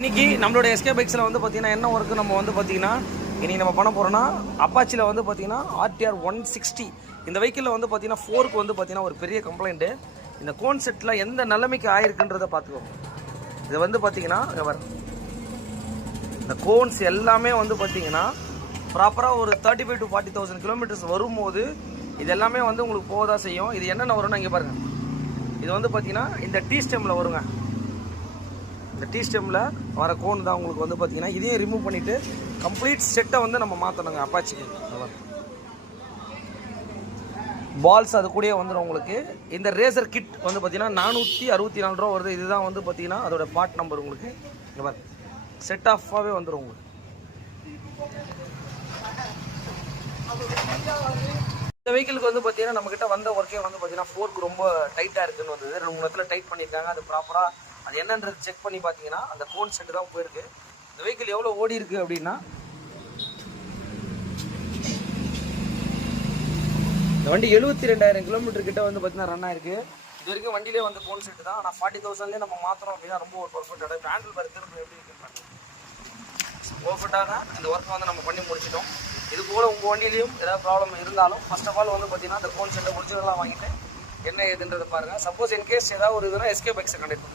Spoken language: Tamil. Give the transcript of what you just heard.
இன்னைக்கு நம்மளோட எஸ்கே பைக்ஸில் வந்து பார்த்தீங்கன்னா என்ன ஒர்க்கு நம்ம வந்து பார்த்தீங்கன்னா இன்றைக்கி நம்ம பண்ண போகிறோம்னா அப்பாச்சியில் வந்து பார்த்தீங்கன்னா ஆர்டிஆர் 160 இந்த வெஹிக்கிளில் வந்து பார்த்தீங்கன்னா 4க்கு வந்து பார்த்தீங்கன்னா ஒரு பெரிய கம்ப்ளைண்ட்டு. இந்த கோன் செட்டில் எந்த நிலைமைக்கு ஆயிருக்குன்றதை பார்த்துக்கோங்க. இது வந்து பார்த்தீங்கன்னா இந்த கோன்ஸ் எல்லாமே வந்து பார்த்தீங்கன்னா ப்ராப்பராக ஒரு 35,000 to 40,000 கிலோமீட்டர்ஸ் வரும்போது இது எல்லாமே வந்து உங்களுக்கு போகதான் செய்யும். இது என்னென்ன வரும்னா இங்கே பாருங்கள், இது வந்து பார்த்தீங்கன்னா இந்த டீ ஸ்டெம்மில் வருங்க. இந்த டீ ஸ்டெம்மில் வர கோன் தான் உங்களுக்கு வந்து பார்த்தீங்கன்னா இதையும் ரிமூவ் பண்ணிவிட்டு கம்ப்ளீட் செட்டை வந்து நம்ம மாற்றணுங்க. அப்பாச்சிக்கு பால்ஸ் அது கூடயே வந்துடும் உங்களுக்கு. இந்த ரேசர் கிட் வந்து பார்த்தீங்கன்னா 464 ரூபா வருது. இதுதான் வந்து பார்த்தீங்கன்னா அதோட பார்ட் நம்பர் உங்களுக்கு. இங்கே பாரு, செட் ஆஃபாகவே வந்துடும் உங்களுக்கு. இந்த வெஹிக்கிளுக்கு வந்து பார்த்தீங்கன்னா நம்மக்கிட்ட வந்த ஒர்க்கே வந்து பார்த்தீங்கன்னா 4க்கு ரொம்ப டைட்டாக இருக்குன்னு வந்தது. 2-3 இடத்துல டைட் பண்ணியிருக்காங்க. அது ப்ராப்பராக அது என்னன்றது செக் பண்ணி பார்த்தீங்கன்னா அந்த கோன் செட்டு தான் போயிருக்கு. இந்த வெஹிக்கிள் எவ்வளோ ஓடி இருக்குது அப்படின்னா, இந்த வண்டி 72,000 கிலோமீட்டர் கிட்ட வந்து பார்த்தீங்கன்னா ரன் ஆயிருக்கு. இது வரைக்கும் வண்டியிலே வந்து கோன் செட்டு தான். ஆனால் 40,000லேயே நம்ம மாற்றணும் அப்படின்னா ரொம்ப ஒரு பர்ஃபெக்டாக ஹேண்டில் பார் திரும்ப எப்படி இருக்குன்னு பர்ஃபெக்டாக இந்த ஒர்க்கை வந்து நம்ம பண்ணி முடிச்சிட்டோம். இது போல் உங்கள் வண்டியிலையும் ஏதாவது ப்ராப்ளம் இருந்தாலும் ஃபர்ஸ்ட் ஆஃப் ஆல் வந்து பார்த்தீங்கன்னா அந்த கோன் செட்டை ஒரிஜினலாக வாங்கிட்டு என்ன ஏதுன்றதை பாருங்கள். சப்போஸ் இன்கேஸ் ஏதாவது ஒரு இதுனா எஸ்கே பைக்ஸை கண்டக்ட் பண்ணுங்கள்.